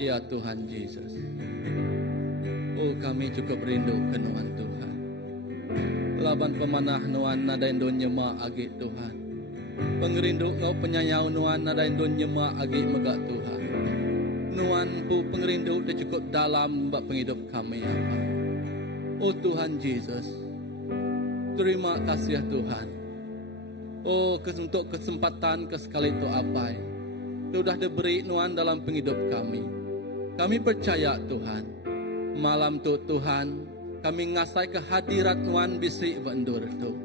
Ya Tuhan Yesus, oh kami cukup rindu ke Tuhan Tuhan. Laban pemanah Nuan nadain donya ma agi Tuhan. Pengerindu ngau penyayau Nuan nadain donya ma agi megak Tuhan. Nuan pu pengerindu dah cukup dalam bak penghidup kami apa. Oh Tuhan Yesus, terima kasih ya Tuhan. Oh untuk kesempatan kesekali itu apa sudah diberi Nuan dalam penghidup kami. Kami percaya Tuhan, malam tu Tuhan, kami ngasai kehadirat Nuan bisi bendur tu.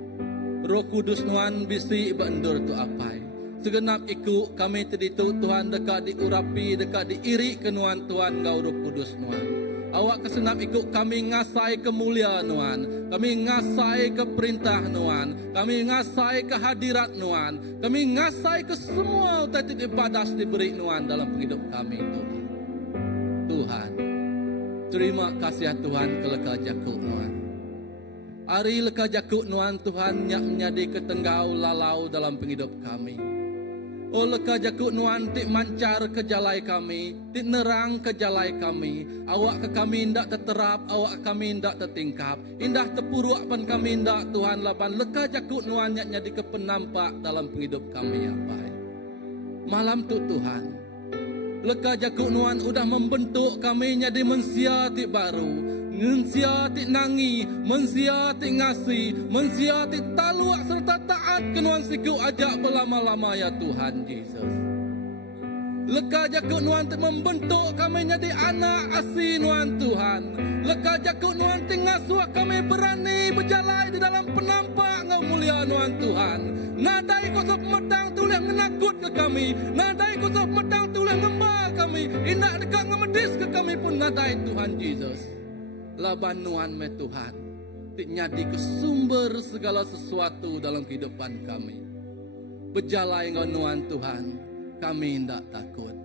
Roh Kudus Nuan bisi bendur tu apai. Segenap iku kami teditu Tuhan dekat diurapi, dekat diiri ke Nuan Tuhan ngau Roh Kudus Nuan. Awak kesenap iku kami ngasai kemuliaan Nuan, kami ngasai ke perintah Nuan, kami ngasai kehadirat Nuan, kami ngasai ke semua tadi dipadas diberi Nuan dalam hidup kami Tuhan. Tuhan, terima kasih ya Tuhan ke leka jakuk Nuan. Ari leka jakuk Nuan Tuhan nyak menjadi ketenggau lalau dalam penghidup kami. Oh leka jakuk Nuan tik mancar ke jalai kami, tik nerang ke jalai kami. Awak ke kami indak terterap, awak kami indak tertingkap. Indah terpuruk pan kami indak Tuhan laban leka jakuk Nuan nyak menjadi kepenampak dalam penghidup kami apa. Malam tu Tuhan, leka jakuk Nuan udah membentuk kami jadi mensia tik baru, mensia tik nangi, mensia tik ngasih, mensia tik taluak serta taat ke Nuan siku ajak berlama-lama ya Tuhan Yesus. Leka jakuk Nuan tik membentuk kami jadi anak asih Nuan Tuhan. Leka jakuk Nuan tik ngasuh kami berani berjalan di dalam penampak ngau mulia Nuan Tuhan. Nadai kosop medang tulis menakut ke kami, nadai kosop medang tulis ngembal kami, indak dekat ngemedis ke kami pun nadai Tuhan Yesus. Laban Nuan me Tuhan, tik nyadi ke sumber segala sesuatu dalam kehidupan kami. Berjalai ngau Nuan Tuhan, kami indak takut.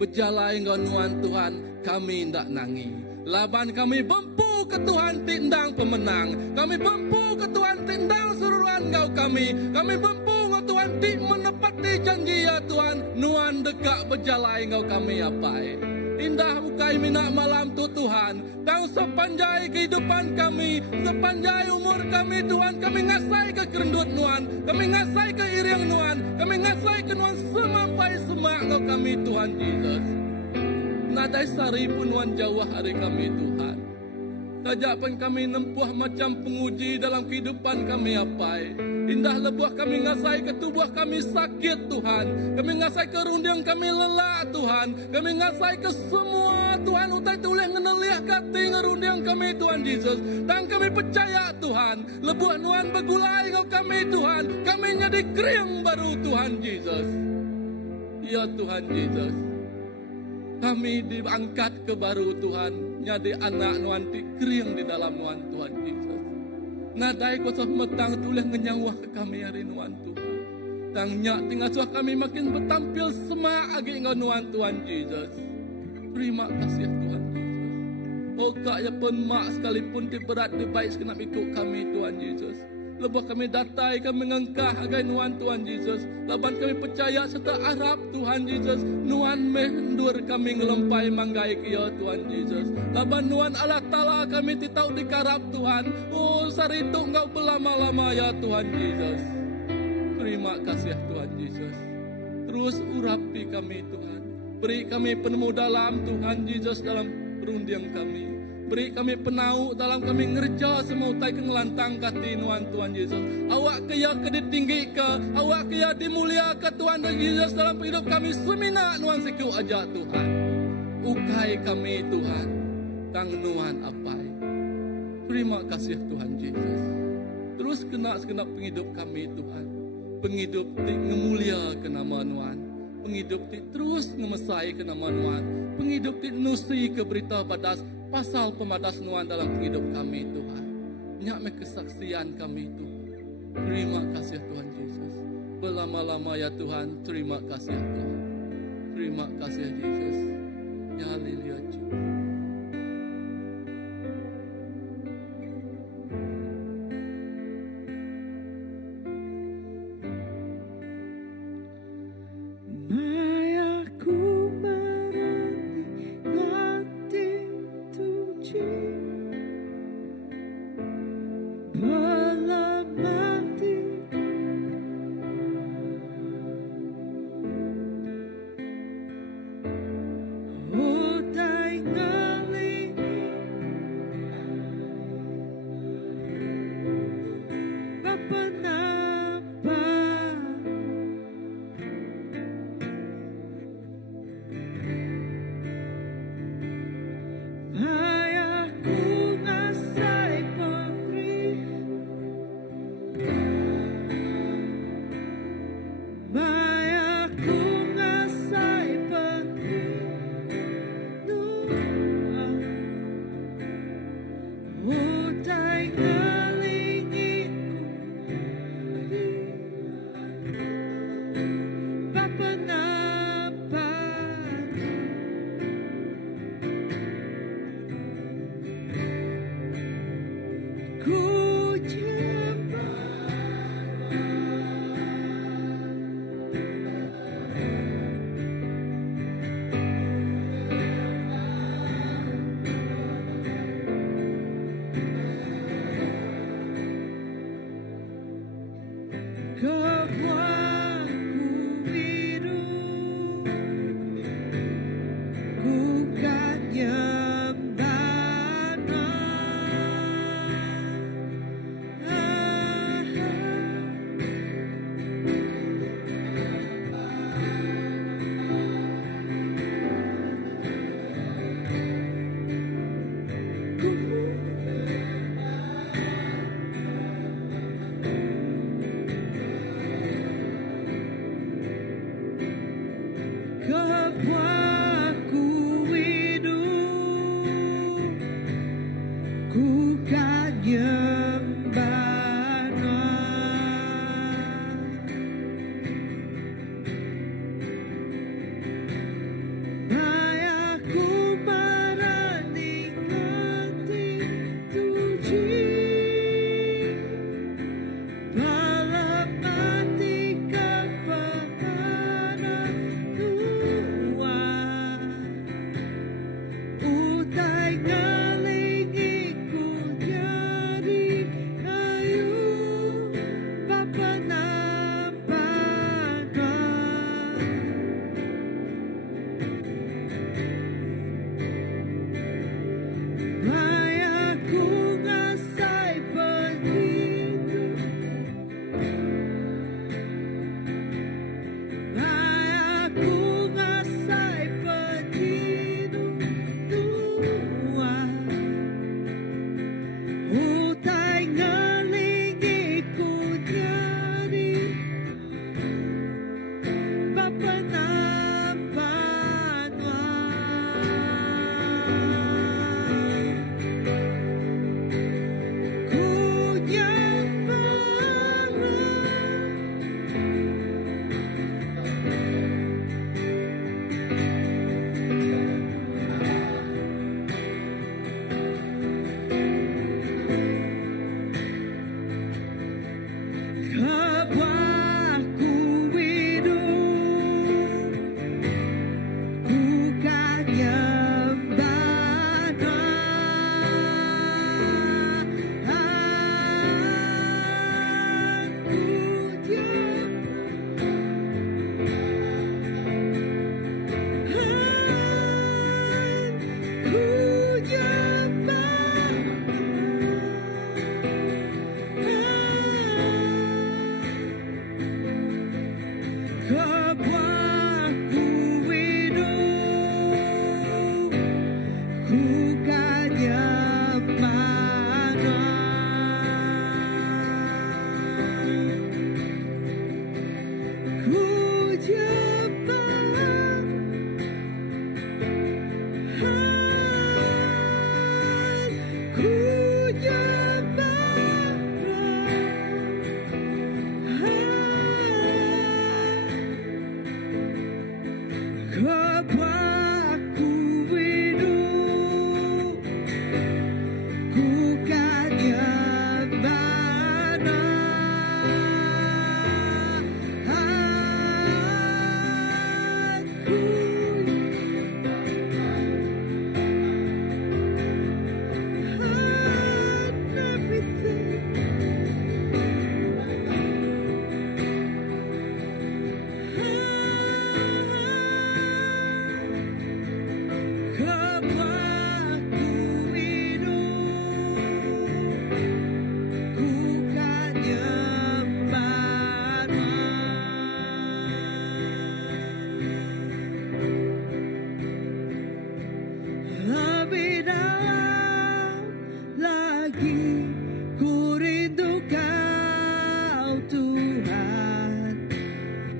Berjalai ngau Nuan Tuhan, kami indak nangi. Laban kami bempu ke Tuhan tindang pemenang. Kami bempu ke Tuhan tindang seruan ngau kami. Kami bempu ngau Tuhan tik menepati janji ya Tuhan. Nuan dekat berjalai ngau kami apai. Indah bukai minak malam tu Tuhan. Tahu sepanjang kehidupan kami, sepanjang umur kami Tuhan, kami ngasai ke kerendut Nuan, kami ngasai ke iriang Nuan, kami ngasai ke Nuan semampai semak ngau kami Tuhan Yesus. Nadai sari pun Nuan jauh hari kami Tuhan. Sajak pun kami nempuh macam penguji dalam kehidupan kami apai. Indah lebuh kami ngasai ke tubuh kami sakit Tuhan. Kami ngasai ke rundiang kami lelah Tuhan. Kami ngasai ke semua Tuhan. Utai tulis ngeneliah kati ngerundiang kami Tuhan Yesus. Dan kami percaya Tuhan. Lebuh Nuan begulai ngau kami Tuhan. Kami jadi kriang baru Tuhan Yesus. Ya Tuhan Yesus. Kami diangkat ke baru Tuhan. Jadi anak Nuan dikering di dalam Nuan Tuhan Yesus. Nadai kosong metang tulis ngenyawah ke kami hari Nuan Tuhan. Tangnya tinggal suah kami makin bertampil semak agi ngau Nuan Tuhan Yesus. Terima kasih Tuhan Yesus. Oh kak ya pun mak sekalipun di berat di baik sekenap ikut kami Tuhan Yesus. Lepas kami datai, kami mengengkah agai Nuan Tuhan Yesus. Laban kami percaya serta harap Tuhan Yesus. Nuan mendur kami ngelempai manggai kia Tuhan Yesus. Laban Nuan Allah Ta'ala kami titau dikarap Tuhan. Oh saritu engkau berlama-lama ya Tuhan Yesus. Terima kasih Tuhan Yesus. Terus urapi kami Tuhan. Beri kami penemu dalam Tuhan Yesus dalam perundian kami. Beri kami penau dalam kami ngerja semua utai kengelantang kati Nuan Tuhan Yesus. Awak kaya ketinggi ke, awak kaya dimulia ke Tuhan dan Yesus dalam hidup kami semina Nuan siku aja Tuhan. Ukai kami Tuhan, tang Nuan apai. Terima kasih Tuhan Yesus. Terus kena segenap penghidup kami Tuhan. Penghidup tik ngemulia ke nama Nuan. Penghidup tik terus ngemesai ke nama Nuan. Penghidup tik nusi ke berita badas pasal pemadas Nuan dalam hidup kami Tuhan. Nyak me kesaksian kami itu. Terima kasih Tuhan Yesus. Berlama-lama ya Tuhan. Terima kasih Tuhan. Terima kasih Yesus. Ya haleluya.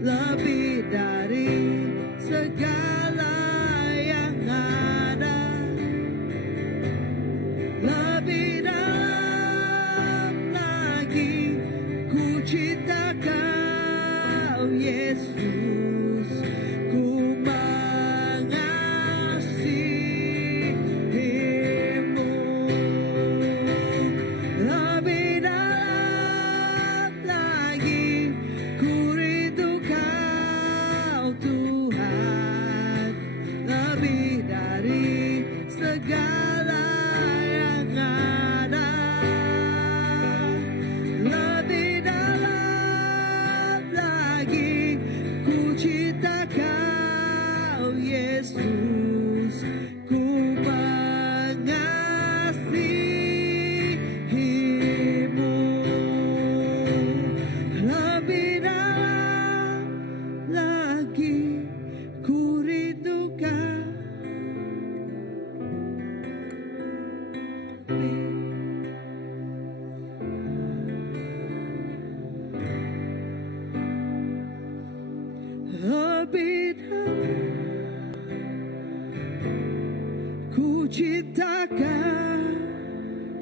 Lebih dari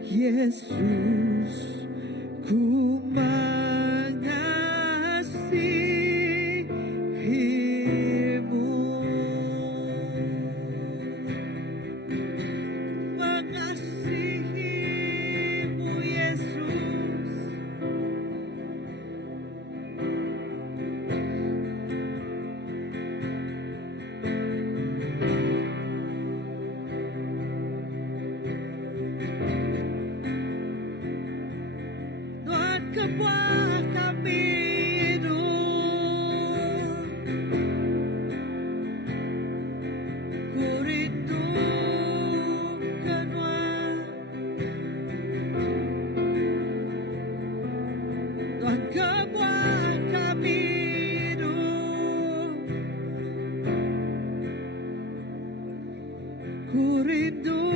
Yesus, ku mengasihimu, mengasihimu Yesus. Tuhan kebuah kami hidup, ku rindukan Tuhan kebuah kami hidup, ku rindukan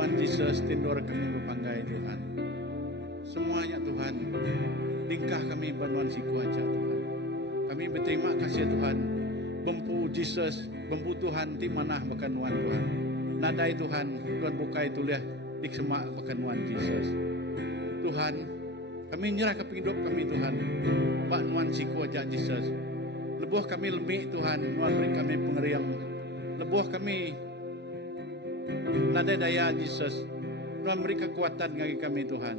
Tuhan Yesus, tindor kami berpanggai Tuhan. Semuanya Tuhan, tingkah kami banuan siku aja Tuhan. Kami berterima kasih Tuhan, bempu Yesus, bempu Tuhan, di mana makan Tuhan Tuhan. Nadai Tuhan, Tuhan bukai tuliah di semak makan Tuhan Yesus. Tuhan, kami nyerah ke hidup kami Tuhan, Pak Tuhan siku aja Yesus. Lebuh kami lemik Tuhan, Tuhan beri kami pengeriang. Lebuh kami nadai daya Yesus. Tuhan beri kekuatan bagi kami Tuhan.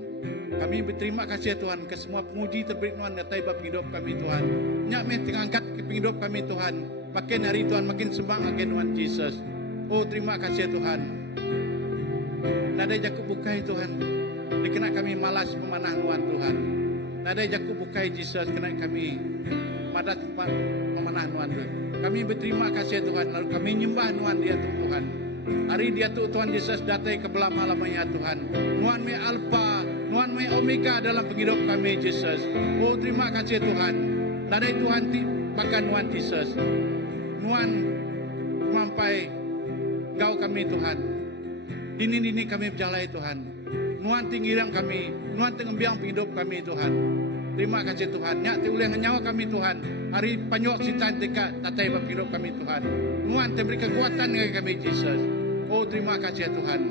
Kami berterima kasih Tuhan ke semua penguji terberi Tuhan datai bab hidup kami Tuhan. Nyak me tingangkat ke hidup kami Tuhan. Makin hari Tuhan makin sembang agen Tuhan Yesus. Oh terima kasih Tuhan. Nadai jaku bukai Tuhan. Dikena kami malas memanah Tuhan. Nadai jaku bukai Yesus kena kami madat memanah Tuhan. Kami berterima kasih Tuhan. Lalu kami nyembah Tuhan dia Tuhan. Hari dia Tuhan Yesus datai ke belah malamnya Tuhan. Tuhan me Alpha, Tuhan me Omega dalam penghidup kami Yesus. Oh terima kasih Tuhan. Nadai Tuhan bahkan Tuhan Yesus. Tuhan mampai Engkau kami Tuhan. Dini kami berjalai Tuhan. Tuhan tinggiran kami. Tuhan tengembiang hidup kami Tuhan. Terima kasih Tuhan. Nyak tiulih nyawa kami Tuhan. Hari panyok si cantika tatai bab hidup kami Tuhan. Tuhan beri kekuatan bagi kami Yesus. Oh terima kasih Tuhan.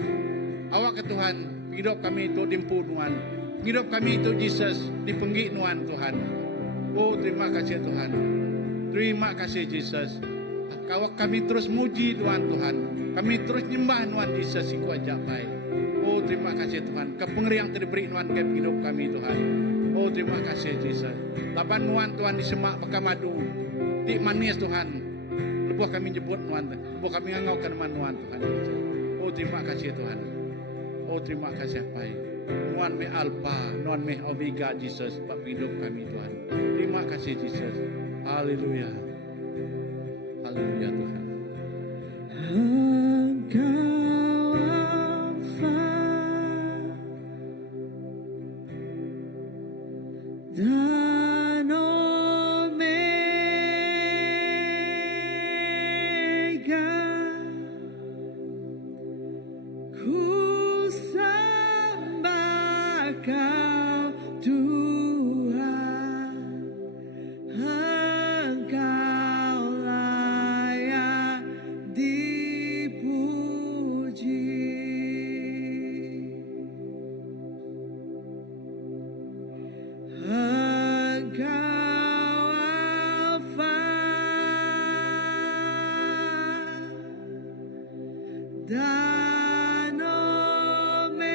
Awak ke Tuhan. Hidup kami itu dimpu Tuhan. Hidup kami itu Yesus dipenggi Tuhan. Oh terima kasih Tuhan. Terima kasih Yesus. Awak kami terus muji Tuhan. Kami terus nyembah Tuhan Yesus siku aja baik. Oh terima kasih Tuhan. Kepengerian terberi Tuhan ke hidup kami Tuhan. Oh terima kasih Yesus. Lapan Tuhan di semak pekamadu. Di manis Tuhan. Lebuh kami jebut Tuhan. Lebuh kami ngangau ke depan Tuhan. Oh terima kasih Tuhan. Oh terima kasih baik. Tuhan me Alpha, Tuhan me Omega Yesus. Bab hidup kami Tuhan. Terima kasih Yesus. Haleluya. Haleluya Tuhan. Engkau Alfa dan Omega, ku sembah Kau Tuhan. Engkau layak dipuji. Engkau Alfa dan Omega,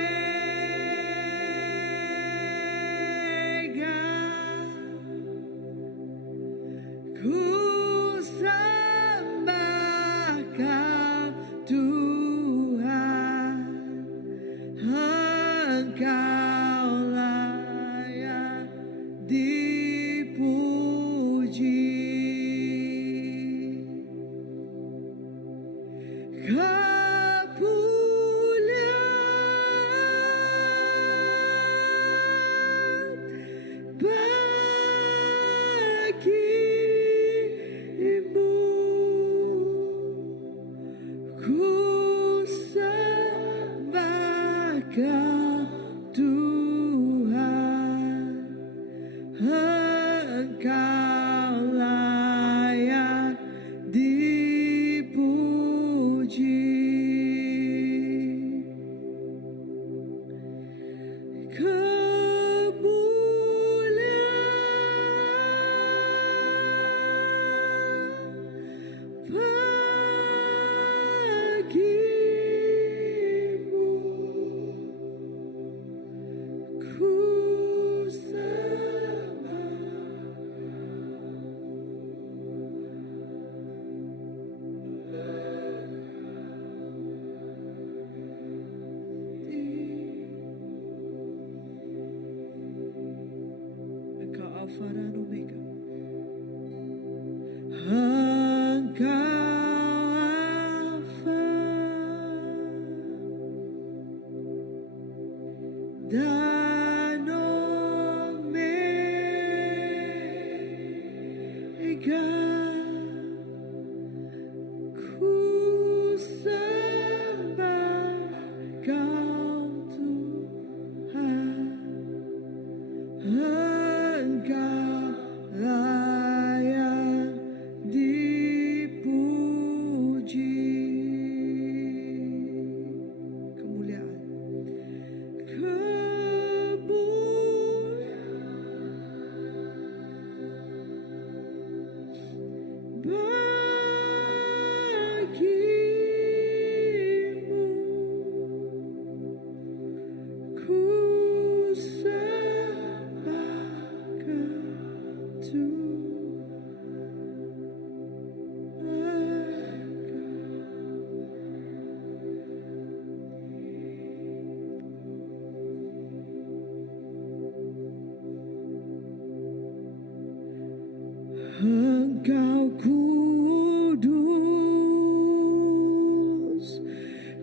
ku sembah Kau Tuhan. Engkau layak dipuji. Kemuliaan bagimu, ku sembah Kau Tuhan. Engkau layak dipuji. Kemuliaan bagimu, ku Engkau Alfa dan Omega. Engkau Alfa dan Omega, ku sembah Kau kudus,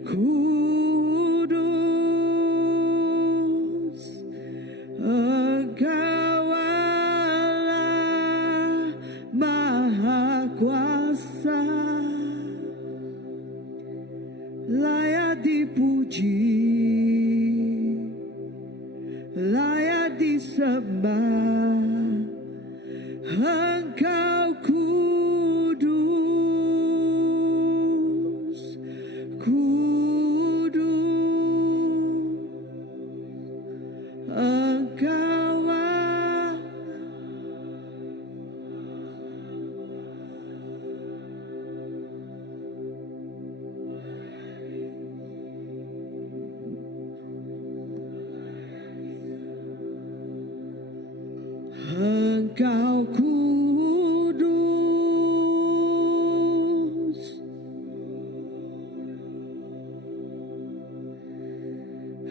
kudus, Engkau Allah Maha Kuasa, layak dipuji, layak disembah. Engkau kudus, kudus, Engkau Allah. Engkau kudus,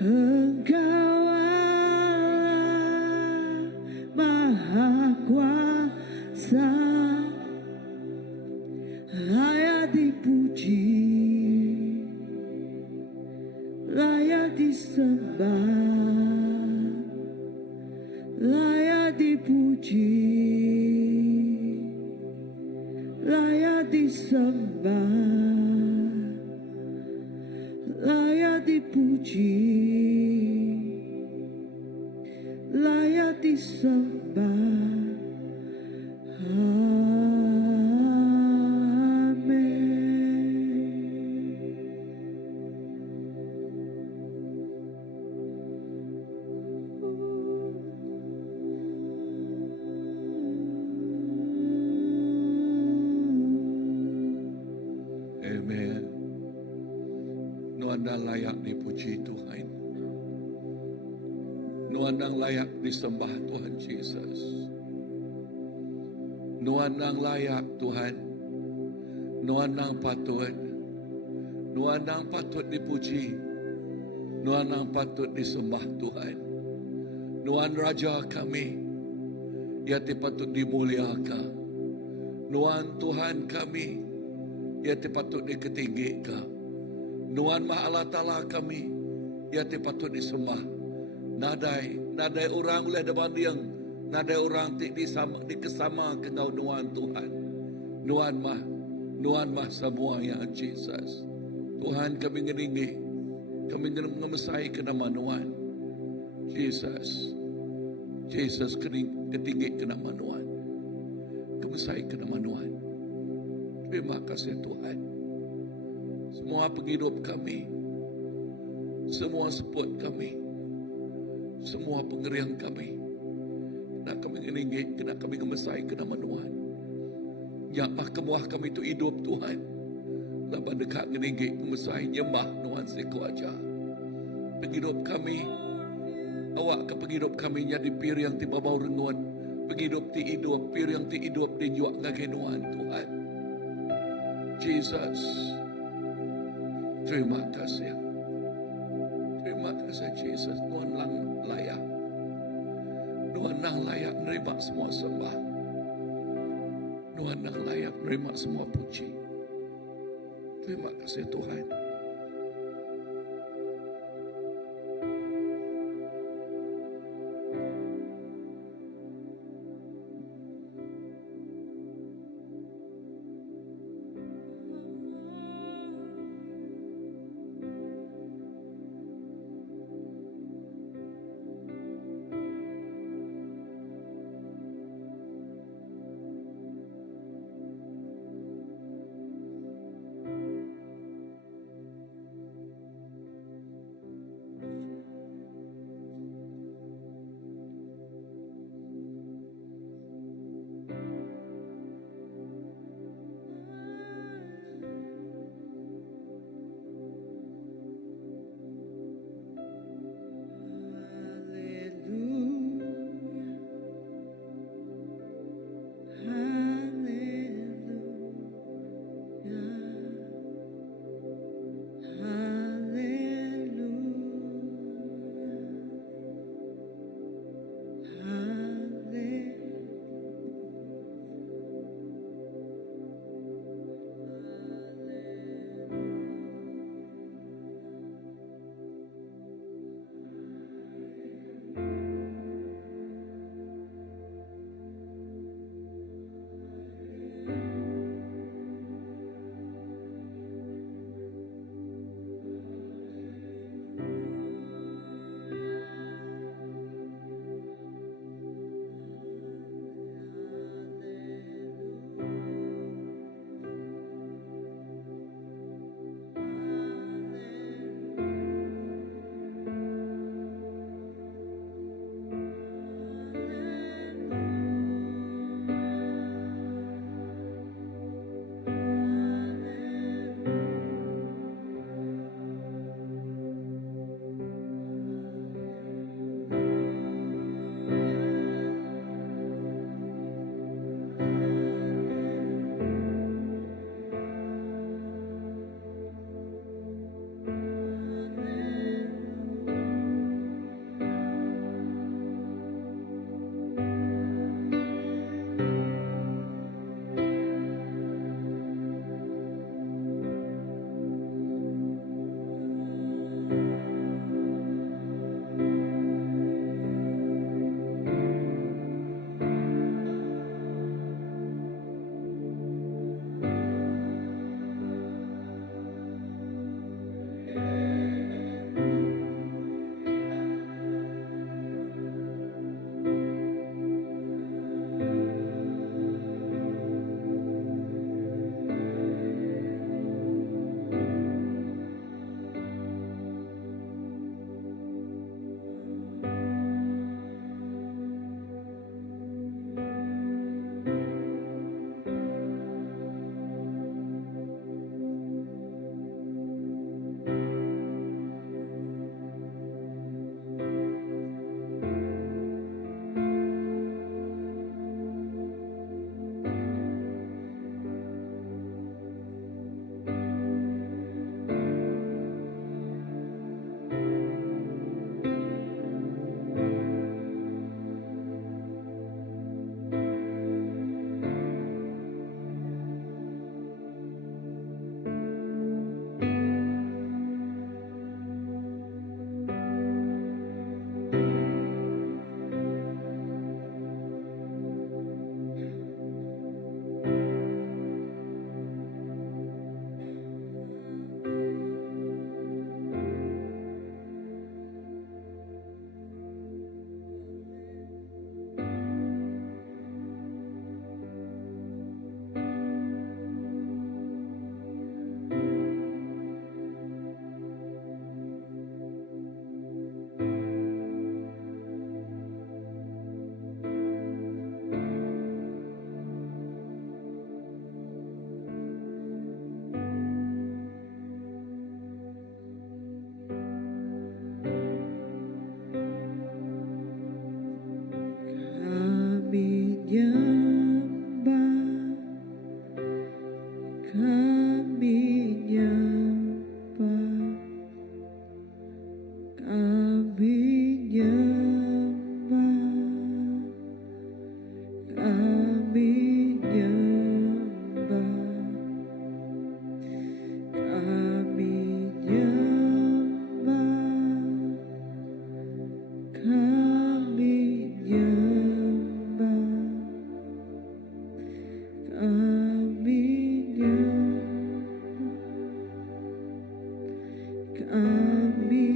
Engkau Allah Maha Kuasa, layak dipuji, layak disembah, layak dipuji, layak disembah, layak dipuji, layak disembah. Amen. Nuandang layak dipuji Tuhan. Nuandang layak disembah Tuhan Yesus. Nuandang layak Tuhan. Nuandang patut. Nuandang patut dipuji. Nuandang patut disembah Tuhan. Nuan Raja kami. Ia patut dimuliakan. Nuan Tuhan kami. Ia patut diketinggikan. Nuan Ma Allah Ta'ala kami. Ia patut disembah. Nadai orang boleh ada banding. Nadai orang dikesama ke kau Nuan Tuhan. Nuan mah semua yang Jesus. Tuhan kami ngeringgi. Kami ngemesai ke nama Nuan. Jesus ketinggi ke nama Nuan. Kemesai ke nama Nuan. Terima kasih Tuhan. Semua penghidup kami, semua support kami, semua pengerian kami, kena kami ngeringgi, kena kami ngemesai ke nama Tuhan. Yang kemuah kami itu hidup Tuhan. Laban dekat ngeringgi, ngemesai, nyembah Tuhan sekuaja. Penghidup kami, awak ke penghidup kami jadi pir yang tiba bau renguan. Penghidup ti hidup, pir yang ti hidup din juak ngagenuan Tuhan. Jesus, terima kasih. Terima kasih Jesus. Tuhan lang layak. Tuhan lang layak menerima semua sembah. Tuhan lang layak menerima semua puji. Terima kasih Tuhan. kami nyembah, kami nyembah, kami nyembah, kami nyembah, kami nyembah, kami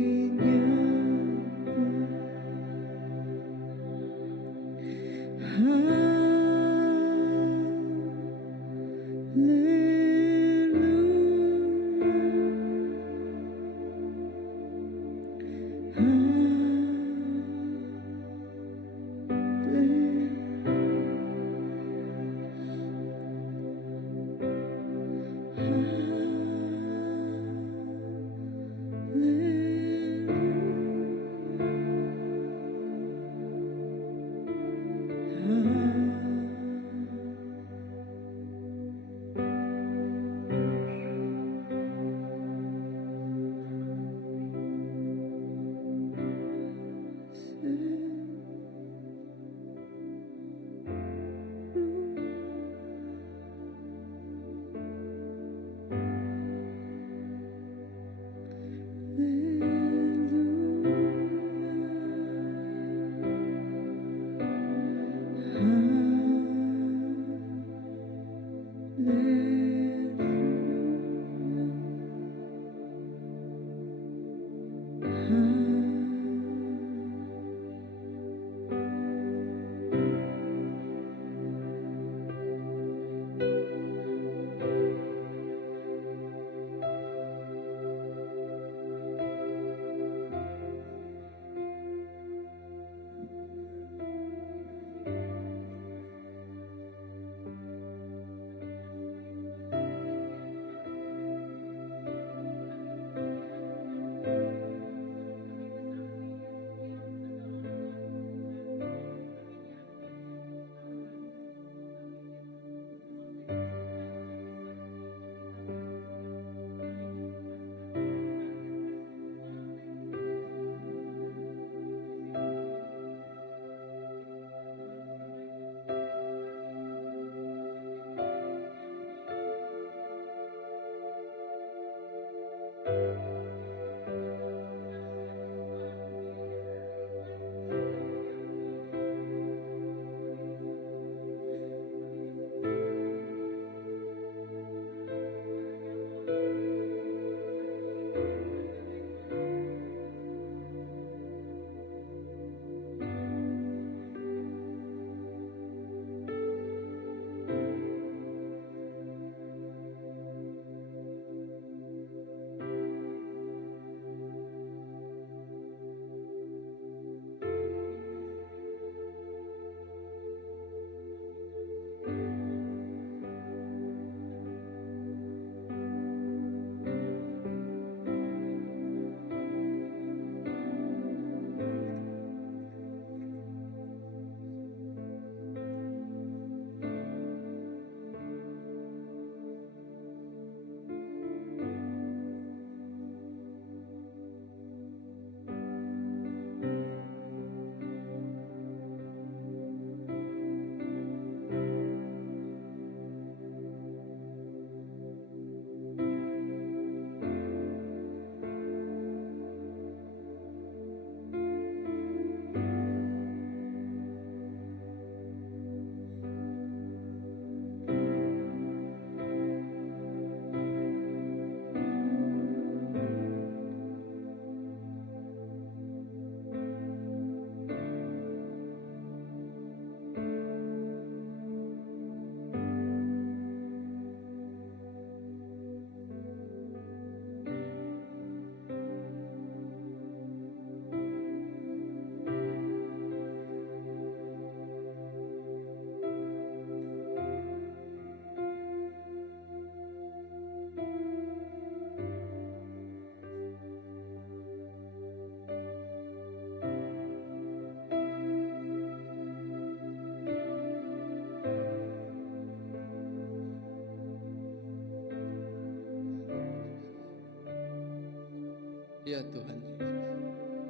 Ya Tuhan Yesus.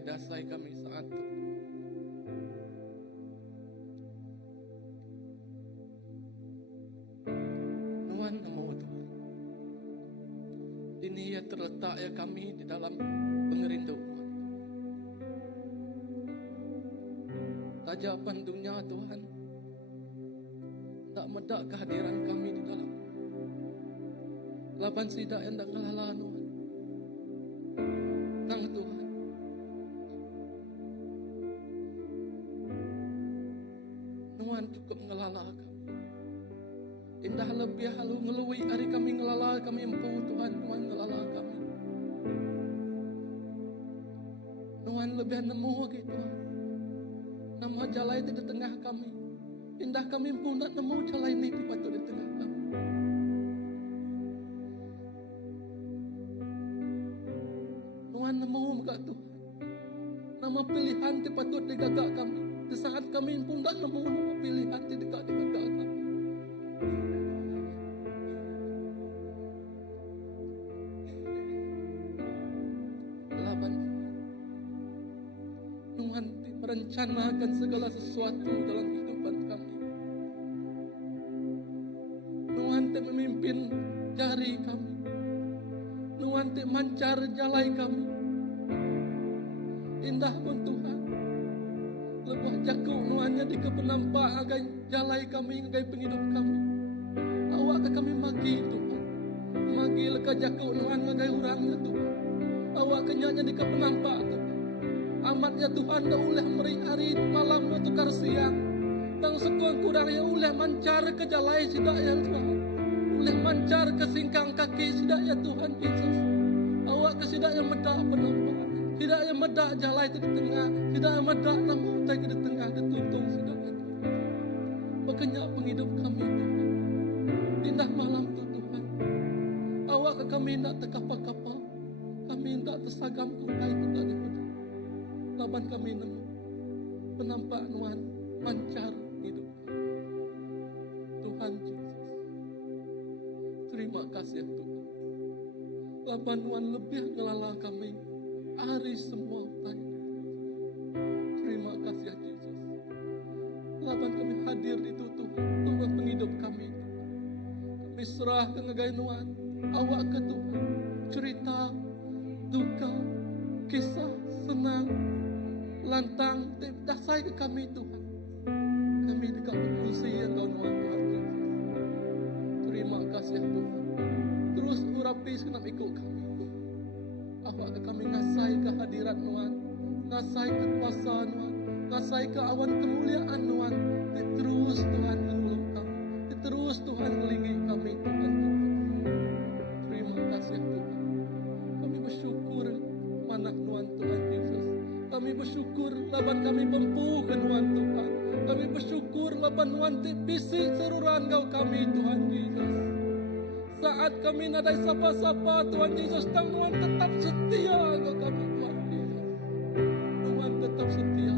kedasai kami saat itu. Nuan namo Tuhan. Ini ya terletak ya kami di dalam pengerindu Tuhan. Tajapan dunia Tuhan tak medak kehadiran kami di dalam laban sidak yang tak ngelala Tuhan. Nang Tuhan Nuan cukup ngelala kami. Indah lebih halu ngelui hari kami ngelala kami empu Tuhan. Nuan ngelala kami. Nuan lebih nemu lagi Tuhan. Nama jalai di tengah kami. Indah kami pun nak nemu jalai ini di patut di tengah kami. Nuan nemu muka Tuhan. Nama pilihan di patut digagak kami. Di saat kami pun nak nemu nama pilihan di dekat digagak kami. Laban Tuhan merencanakan segala sesuatu dalam kehidupan kami. Tuhan memimpin jari kami. Tuhan mancar jalai kami. Indah pun Tuhan. Lebuh jaku nuannya di kepenampak agai jalai kami, agai penghidup kami. Awak ke kami magi Tuhan. Magi leka jaku nuan agai urangnya Tuhan. Awak kenyanya di kepenampak Tuhan. Amat ya Tuhan dah ulah meri hari malam tukar siang. Tang sekurang kurang ya ulah mancar ke jalai sidak ya Tuhan. Ulah mancar ke singkang kaki sidak ya Tuhan Yesus. Awak ke sidak yang medak penampak. Sidak yang medak jalai itu di tengah. Sidak yang medak namu tai ke di tengah dituntung sidak ya Tuhan. Bekenyak penghidup kami Tuhan. Indah malam tu Tuhan. Awak ke kami nak terkapal-kapal. Kami tak tersagam kutai kita di pedang. Laban kami nemu penampak Nuan mancar hidup Tuhan Yesus. Terima kasih Tuhan. Laban Nuan lebih ngelala kami hari semua tadi. Terima kasih Yesus. Laban kami hadir itu Tuhan. Tuhan penghidup kami Tuhan. Kami serah ke ngegai Nuan. Awak ke Tuhan. Cerita duka, kisah senang, lantang, dasai ke kami Tuhan. Kami dekat berfungsi yang kau Nuan Tuhan Yesus. Terima kasih Tuhan. Terus urapi senap ikut kami Tuhan. Awak ke kami ngasai kehadiran Nuan, ngasai kekuasa Nuan, ngasai ke awan kemuliaan Nuan. Terus Tuhan menolong kami. Terus Tuhan melingi kami Tuhan. Terima kasih Tuhan. Kami bersyukur manah Nuan Tuhan Yesus. Kami bersyukur laban kami mampu ke Nuan Tuhan. Kami bersyukur laban Nuan bisik seruran kau kami Tuhan Yesus. Saat kami nadai sapa-sapa Tuhan Yesus, dan Nuan tetap setia kau kami Tuhan Yesus. Nuan tetap setia.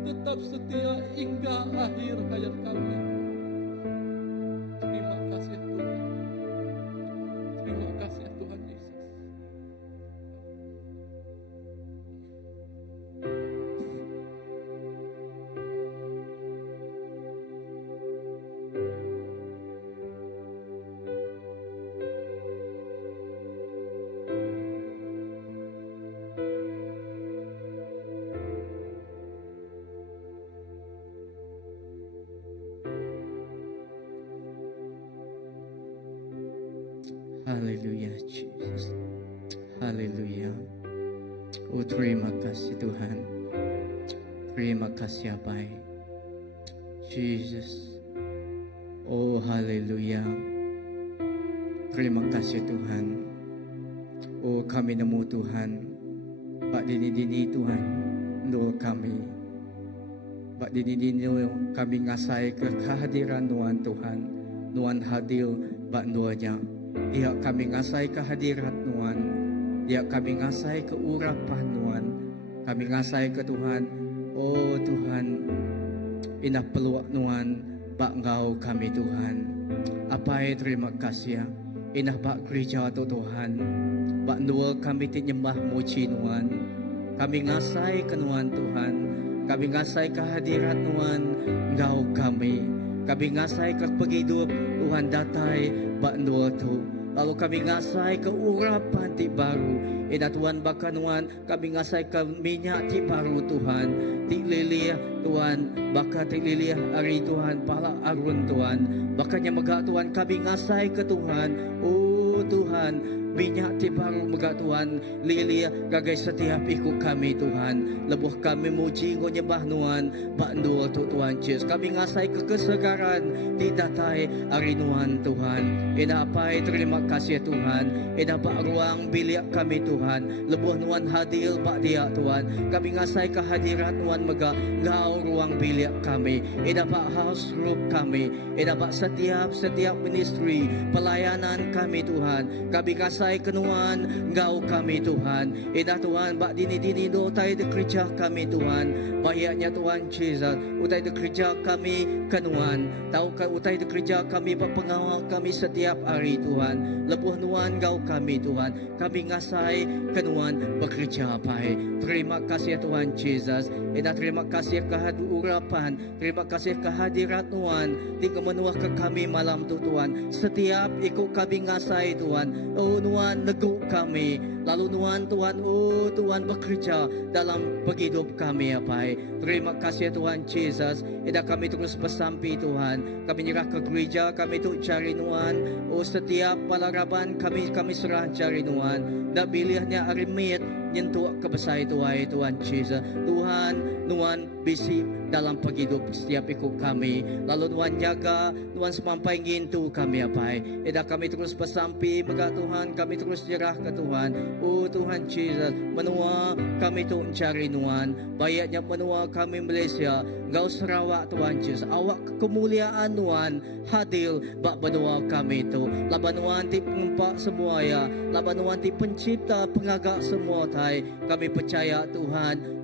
Tetap setia hingga akhir hayat kami. Terima kasih Tuhan. Terima kasih Tuhan Yesus. Haleluya Jesus. Haleluya. Oh terima kasih Tuhan. Terima kasih Abai. Jesus. Oh haleluya. Terima kasih Tuhan. Oh kami nemu Tuhan. Pak dini-dini Tuhan. Doa kami. Pak dini-dini kami ngasai ke kehadiran Tuhan. Tuhan hadir Pak doanya. Dia kami ngasai kehadirat Tuhan. Dia kami ngasai keurapan Tuhan. Kami ngasai ke Tuhan. Oh Tuhan, indah peluang Tuhan bak Engkau kami Tuhan. Apa terima kasih ya. Indah bak gereja tu Tuhan. Bak dua kami nyembah muji Tuhan. Kami ngasay kenuan Tuhan. Kami ngasay kehadirat Tuhan Engkau kami. Kami ngasay kepagidup Tuhan datai bakndua tu. Lalu kami ngasay ke urapan ti baru. Ina Tuhan bakanuan kami ngasay ke minyak ti baru Tuhan. Ti lilih Tuhan baka ti lilih ari Tuhan pala arun Tuhan. Bakanya mega Tuhan kami ngasay ke Tuhan. Oh Tuhan minyak ti baru mega Tuhan lilih gagai setiap ikut kami Tuhan. Lebuh kami muji nyembah Tuhan bakndua tu Tuhan Yesus. Kami ngasay ke kesegaran ti datai ari Tuhan Tuhan. Ina apai terima kasih Tuhan. Ina ba ruang bilik kami Tuhan. Lebuh Tuhan hadir ba dia Tuhan. Kami ngasay kehadirat Tuhan mega ngau ruang bilik kami. Ina ba house group kami. Ina ba setiap ministry pelayanan kami Tuhan. Kami ngasay kenuan ngau kami Tuhan. Ina Tuhan ba dini do tay de kerja kami Tuhan. Bayaknya Tuhan Jesus. Utai de kerja kami kenuan. Tahu ka utai de kerja kami ba pengawal kami setiap hari Tuhan. Lebuh nuan ngau kami Tuhan. Kami ngasay kenuan bekerja baik. Terima kasih Tuhan Jesus. Ina terima kasih urapan. Terima kasih kehadirat Tuhan. Tinggal menuah ke kami malam tu Tuhan. Setiap ikut kami ngasay Tuhan. Oh Tuhan neguk kami. Lalu Tuhan oh Tuhan bekerja dalam penghidup kami apa. Terima kasih Tuhan Jesus. Ida kami terus bersampi Tuhan. Kami nyerah ke gereja kami tu cari Tuhan. Oh setiap palaraban kami serah cari Tuhan. Dan bilihnya arimit nyentuh kebesar Tuhan Jesus. Tuhan bisi dalam penghidup setiap ikut kami. Lalu Tuhan jaga, Tuhan semampai ngintu kami apa. Ida kami terus bersampi mega Tuhan, kami terus nyerah ke Tuhan. Oh Tuhan Jesus, menua kami tu mencari Tuhan. Bayaknya menua kami Malaysia, Engkau Sarawak Tuhan Jesus. Awak kemuliaan Tuhan hadir bak benua kami tu. Laban Tuhan ti pengumpak semua ya. Laban Tuhan ti pencipta pengagak semua tai. Kami percaya Tuhan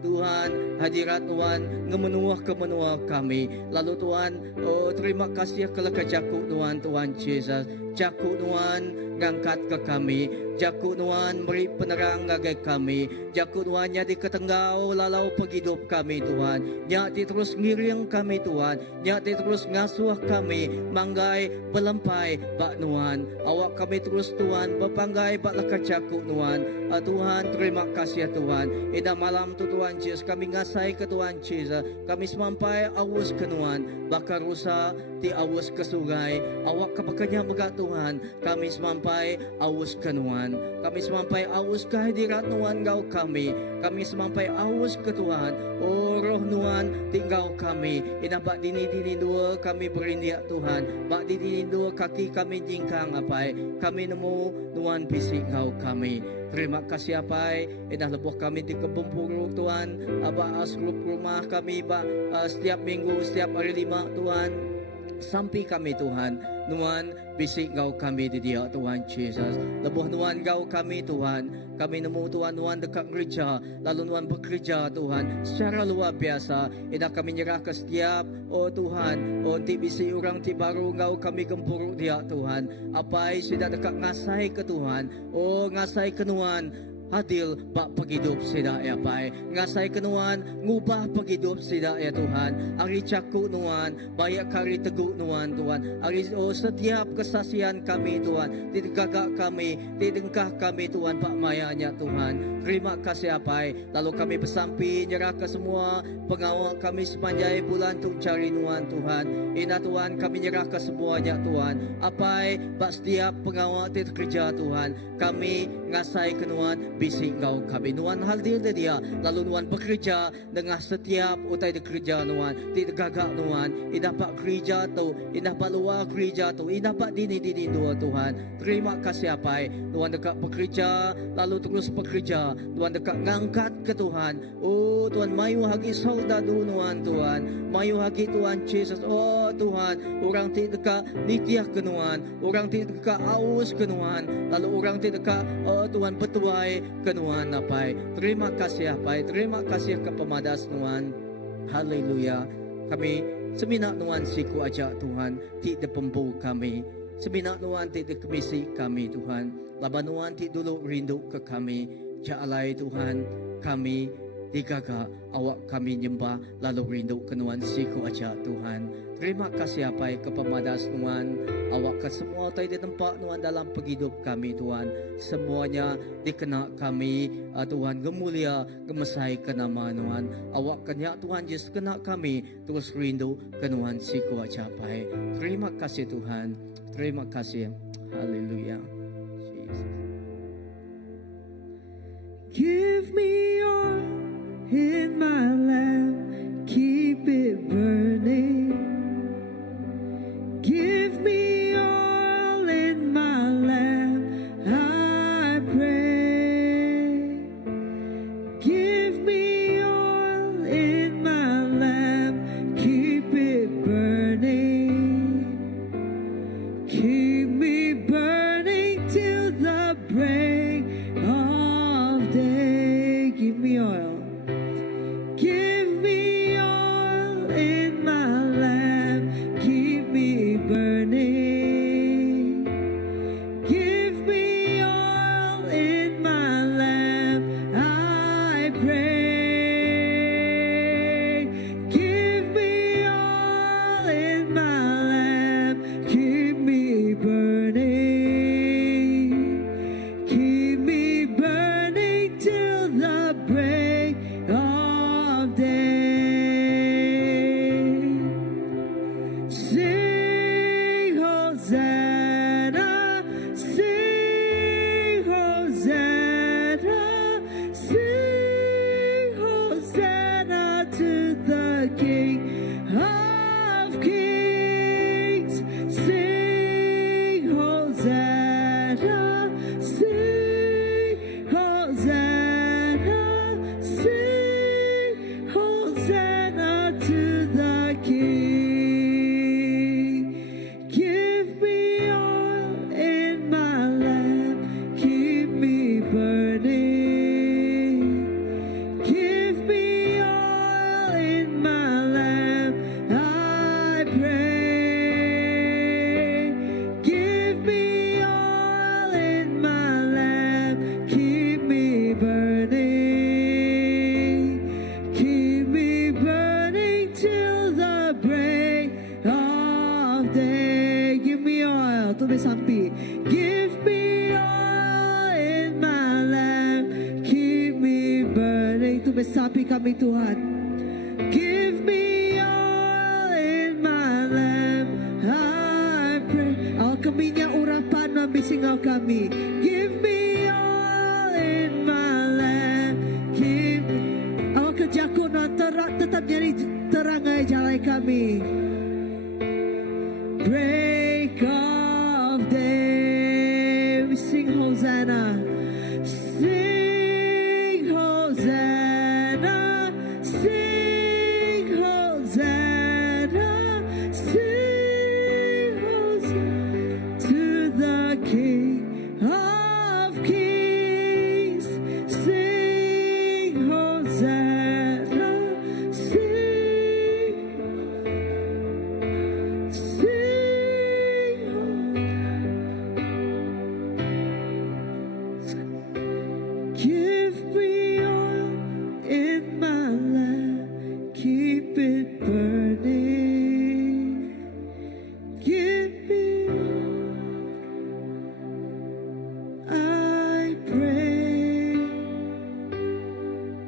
hadirat Tuhan ngemenuah kemenua kami. Lalu Tuhan oh terima kasih kelak jakuk Tuhan Jesus. Jakuk Tuhan ngangkat ke kami. Jakuk Tuhan beri penerang ngagai kami. Jakuk Tuhan jadi ketenggau lalau penghidup kami Tuhan. Nyati terus ngiring kami Tuhan. Nyati terus ngasuh kami. Manggai belempai bak Tuhan. Awak kami terus Tuhan berpanggai bak lekat jakuk Tuhan. Tuhan terima kasih Tuhan. Ida malam tu Tuhan Jesus kami ngasai ke Tuhan Jesus. Kami semampai awus ke Tuhan. Bakar rusa ti awus ke sungai. Awak kepakanya mega Tuhan. Kami semampai awus ke Tuhan. Kami semampai awus kehadirat Tuhan Engkau kami. Kami semampai awus ke Tuhan. Oh roh Tuhan tinggal kami. Ina bak dini dua kami berindiak Tuhan. Bak dini dua kaki kami jingkang apa. Kami nemu Tuhan bisik Engkau kami. Terima kasih apa. Ina lebuh kami di kebun puru Tuhan. Abah asgrup rumah kami bak setiap minggu setiap hari 5 Tuhan. Sampai kami Tuhan bisik Engkau kami di dia Tuhan Jesus. Lebuh Tuhan Engkau kami Tuhan. Kami nemu Tuhan dekat gereja. Lalu Tuhan bekerja Tuhan secara luar biasa. Ida kami nyerah ke setiap oh Tuhan. Oh ti bisi orang ti baru Engkau kami gempuruk dia Tuhan. Apa sudah dekat ngasai ke Tuhan. Oh ngasai ke Tuhan. Hadir bak penghidup sida ya Pai. Ngasai kenuan ngubah penghidup sida ya Tuhan. Ari cakuk Tuhan, bayak kari teguk Tuhan. Ari oh setiap kesaksian kami Tuhan, tidegagak kami, tidengkah kami Tuhan Pak mayanya Tuhan. Terima kasih Pai. Lalu kami bersampi nyerah ke semua pengawal kami sepanjang bulan untuk cari Tuhan. Ina Tuhan kami nyerah ke semuanya Tuhan. Apai bak setiap pengawal ti kerja Tuhan. Kami ngasai kenuan bisik Engkau kami. Tuhan hadir dia. Lalu Tuhan bekerja dengan setiap utai de kerja Tuhan. Tidak gagak Tuhan. Ina pak kerja tu. Ina pak luar kerja tu. Ina pak dini dua Tuhan. Terima kasih apa. Tuhan dekat bekerja. Lalu terus bekerja. Tuhan dekat ngangkat ke Tuhan. Oh Tuhan mayu hagi soldadu Tuhan. Mayu hagi Tuhan Jesus. Oh Tuhan. Orang tidak dekat nitiah ke Tuhan. Orang tidak dekat aus ke Tuhan. Lalu orang tidak dekat oh Tuhan betuai kenuan apa. Terima kasih apa. Terima kasih ke pemadas Tuhan. Haleluya. Kami seminak Tuhan siku ajak Tuhan. Tidak pembu kami. Seminak Tuhan tidak kemisi kami Tuhan. Laban Tuhan tidak dulu rindu ke kami. Jalai Tuhan. Kami Dikaga awak kami nyembah lalu rindu kenuan siku aja Tuhan. Terima kasih apai kepemadas Tuhan. Awak ke semua tay di tempat Tuhan dalam penghidup kami Tuhan. Semuanya dikena kami Tuhan gemulia gemesai ke nama Tuhan. Awak kenyak Tuhan Yesus kena kami terus rindu kenuan siku aja apai. Terima kasih Tuhan. Terima kasih. Haleluya. Give me oil in my lamp, keep it burning. Give me oil in my lamp, I pray. Give me oil in my lamp, keep it burning. Keep me burning till the break of day. Give me oil. Give me oil in my lamp. Keep me burning. Give me oil in my lamp. I pray. Give me oil in my lamp. Keep me burning. Keep me burning till the break of day. Sing Hosanna, sing Hosanna, sing Hosanna to the King of Kings. Sing Hosanna, sing Hosanna, sing Hosanna to the King. Give me oil in my lamp, keep me burning. Give me oil in my lamp, I pray. Give me oil in my lamp, keep me burning. Keep me burning till the break of day. Give me oil, tuloy sampi. Give me oil in my lamp, keep me burning. Tuloy sampi kami Tuhan. Give me oil in my lamp, I pray. Awak kami niya urapan na bisingaw kami. Give me oil in my lamp, keep me. Awak kerja ko na tetap jadi terang ay jalai kami. Break of day, we sing Hosanna. Sing Hosanna, sing Hosanna, sing Hosanna to the King of Kings. Sing Hosanna, sing, sing. Give me oil in my lamp, keep it burning. Give me, I pray.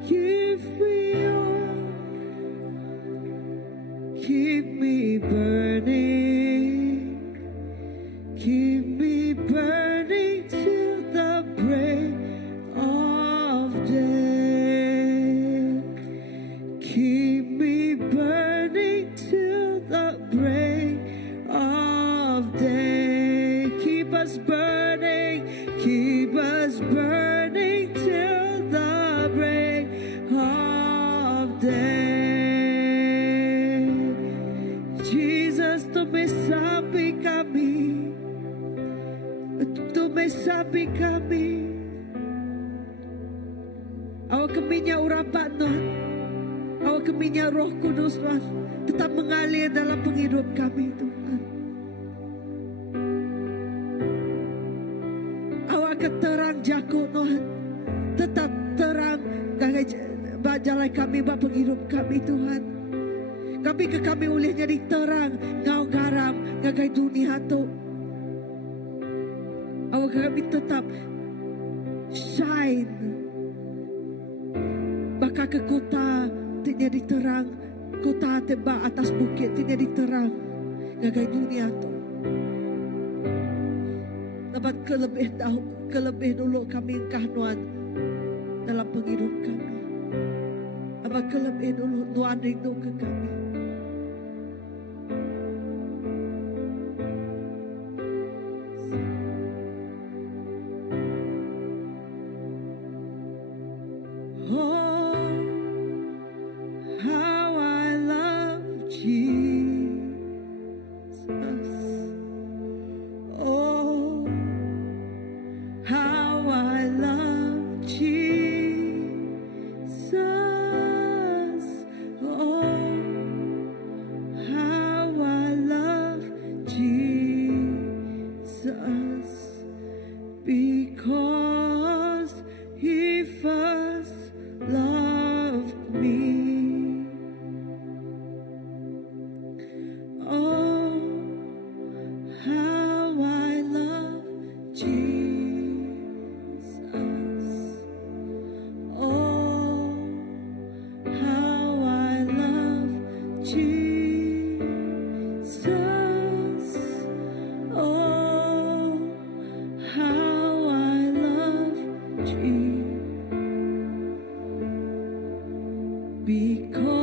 Give me oil, keep me burning. Keep me burning till the break of day. Keep me burning till the break of day. Keep us burning till the break of day. Jesus, tu me sabi kami. Tu me sabi kami. Awak kami niya urapan Tuhan. Awak kami niya Roh Kudus Tuhan. Tetap mengalir dalam penghidup kami Tuhan. Awak keterang jago Tuhan. Tetap terang Bak jalan kami, bak penghidup kami Tuhan. Kami ke kami boleh jadi terang, ngau garam, ngagai dunia tu. Awak kami tetap shine. Baka ke kota jadi terang, kota tebak atas bukit jadi terang, ngagai dunia tu. Dapat kelebih dulu kami kahnuan dalam penghidup kami. Dapat kelebih dulu Tuhan rindu ke kami. Oh, how I love Jesus. Oh, how I love Jesus. Oh, how I love Jesus. Because He first loved me. Oh, how I love Jesus. Oh, how I love Jesus. Oh, how I love Jesus. Because